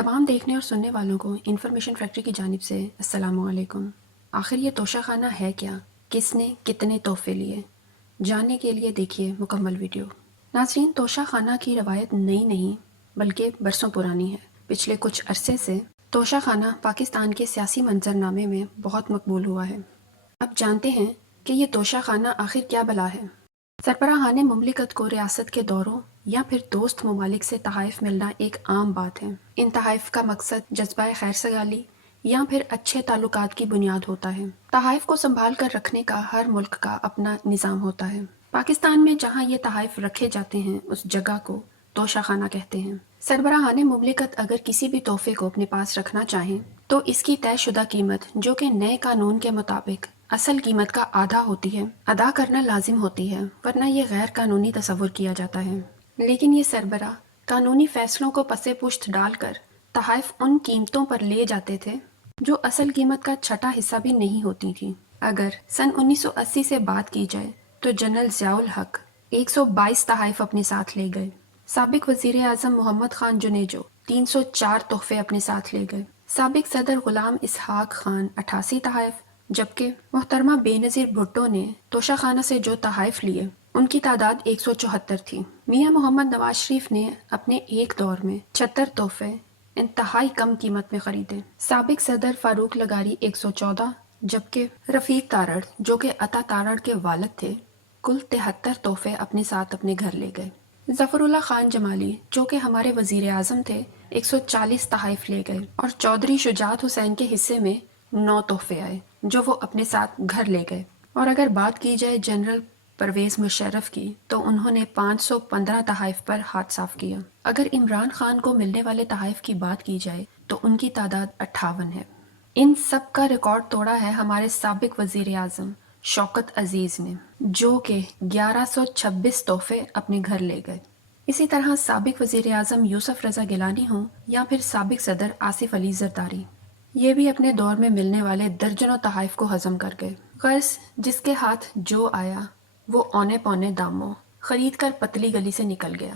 تمام دیکھنے اور سننے والوں کو انفارمیشن فیکٹری کی جانب سے السلام علیکم۔ آخر یہ توشہ خانہ ہے کیا؟ کس نے کتنے تحفے لیے؟ جاننے کے لیے دیکھیے مکمل ویڈیو۔ ناظرین، توشہ خانہ کی روایت نئی نہیں بلکہ برسوں پرانی ہے۔ پچھلے کچھ عرصے سے توشہ خانہ پاکستان کے سیاسی منظرنامے میں بہت مقبول ہوا ہے۔ اب جانتے ہیں کہ یہ توشہ خانہ آخر کیا بلا ہے۔ سربراہان مملکت کو ریاست کے دوروں یا پھر دوست ممالک سے تحائف ملنا ایک عام بات ہے۔ ان تحائف کا مقصد جذبہ خیر سگالی یا پھر اچھے تعلقات کی بنیاد ہوتا ہے۔ تحائف کو سنبھال کر رکھنے کا ہر ملک کا اپنا نظام ہوتا ہے۔ پاکستان میں جہاں یہ تحائف رکھے جاتے ہیں اس جگہ کو توشہ خانہ کہتے ہیں۔ سربراہان مملکت اگر کسی بھی تحفے کو اپنے پاس رکھنا چاہیں تو اس کی طے شدہ قیمت، جو کہ نئے قانون کے مطابق اصل قیمت کا آدھا ہوتی ہے، ادا کرنا لازم ہوتی ہے، ورنہ یہ غیر قانونی تصور کیا جاتا ہے۔ لیکن یہ سربراہ قانونی فیصلوں کو پس پشت ڈال کر تحائف ان قیمتوں پر لے جاتے تھے جو اصل قیمت کا چھٹا حصہ بھی نہیں ہوتی تھی۔ اگر سن 1980 سے بات کی جائے تو جنرل ضیاء الحق 122 تحائف اپنے ساتھ لے گئے۔ سابق وزیر اعظم محمد خان جنیجو 304 تحفے اپنے ساتھ لے گئے۔ سابق صدر غلام اسحاق خان 88 تحائف، جبکہ محترمہ بے نظیر بھٹو نے توشہ خانہ سے جو تحائف لیے ان کی تعداد 174 تھی۔ میاں محمد نواز شریف نے اپنے ایک دور میں 76 تحفے انتہائی کم قیمت میں خریدے۔ سابق صدر فاروق لغاری 114، جبکہ رفیق تارڑ جو کہ عطا تارڑ کے والد تھے کل 73 تحفے اپنے ساتھ اپنے گھر لے گئے۔ ظفر اللہ خان جمالی جو کہ ہمارے وزیر اعظم تھے 140 تحائف لے گئے، اور چودھری شجاعت حسین کے حصے میں 9 تحفے آئے جو وہ اپنے ساتھ گھر لے گئے۔ اور اگر بات کی جائے جنرل پرویز مشرف کی تو انہوں نے 515 تحائف پر ہاتھ صاف کیا۔ اگر عمران خان کو ملنے والے تحائف کی بات کی جائے تو ان کی تعداد 58 ہے۔ ان سب کا ریکارڈ توڑا ہے ہمارے سابق وزیر اعظم شوکت عزیز نے، جو کہ 1126 تحفے اپنے گھر لے گئے۔ اسی طرح سابق وزیر اعظم یوسف رضا گیلانی ہوں یا پھر سابق صدر آصف علی زرداری، یہ بھی اپنے دور میں ملنے والے درجنوں تحائف کو ہضم کر گئے۔ غرض جس کے ہاتھ جو آیا وہ اونے پونے داموں خرید کر پتلی گلی سے نکل گیا۔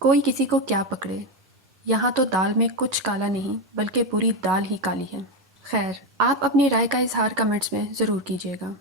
کوئی کسی کو کیا پکڑے، یہاں تو دال میں کچھ کالا نہیں بلکہ پوری دال ہی کالی ہے۔ خیر، آپ اپنی رائے کا اظہار کمنٹس میں ضرور کیجیے گا۔